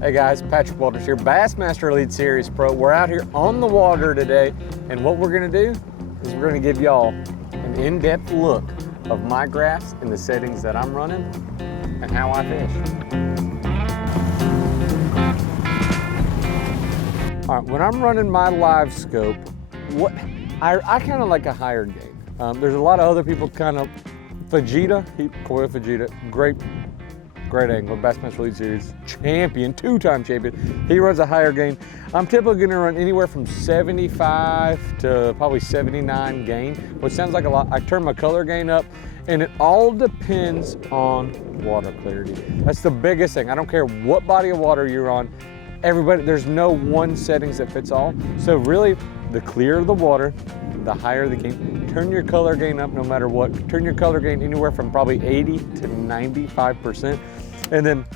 Hey guys, Patrick Walters here, Bassmaster Elite Series Pro. We're out here on the water today, and what we're gonna do is we're gonna give y'all an in-depth look of my graphs and the settings that I'm running and how I fish. All right, when I'm running my LiveScope, I kind of like a higher gain. There's a lot of other people kind of, Coy Fujita, great angler, Bassmaster Elite Series champion, two-time champion. He runs a higher gain. I'm typically gonna run anywhere from 75 to probably 79 gain, which sounds like a lot. I turn my color gain up, and it all depends on water clarity. That's the biggest thing. I don't care what body of water you're on. There's no one settings that fits all. So really, the clearer the water, the higher the gain. Turn your color gain up no matter what. Turn your color gain anywhere from probably 80 to 95%. And then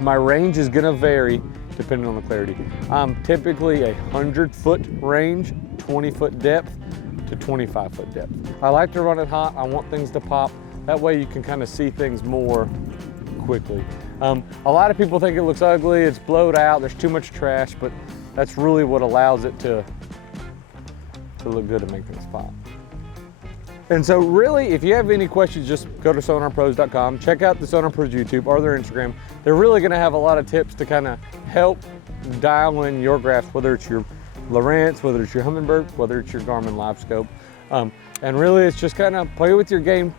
my range is gonna vary depending on the clarity. I'm typically a 100-foot range, 20-foot depth to 25-foot depth. I like to run it hot. I want things to pop. That way you can kind of see things more quickly. A lot of people think it looks ugly, it's blowed out, there's too much trash, but that's really what allows it to look good and make things pop. And so really, if you have any questions, just go to SonarPros.com, check out the SonarPros YouTube or their Instagram. They're really gonna have a lot of tips to kind of help dial in your graphs, whether it's your Lowrance, whether it's your Humminbird, whether it's your Garmin LiveScope. And really, it's just kind of play with your game,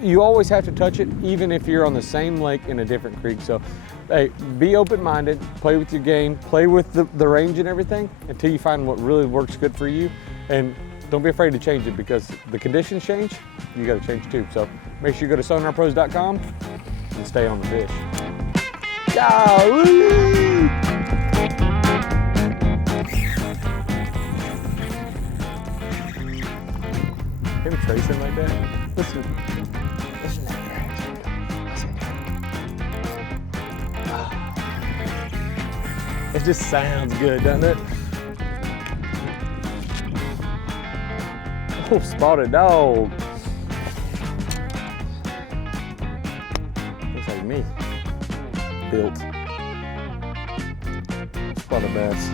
you always have to touch it, even if you're on the same lake in a different creek. So, hey, be open-minded, play with your game, play with the range and everything until you find what really works good for you. And don't be afraid to change it, because the conditions change, you gotta change too. So make sure you go to SonarPros.com and stay on the fish. Golly! Him tracing like that? Listen to that grass. Oh. It just sounds good, doesn't it? Oh, spotted dog. Looks like me. Built. Spotted bass.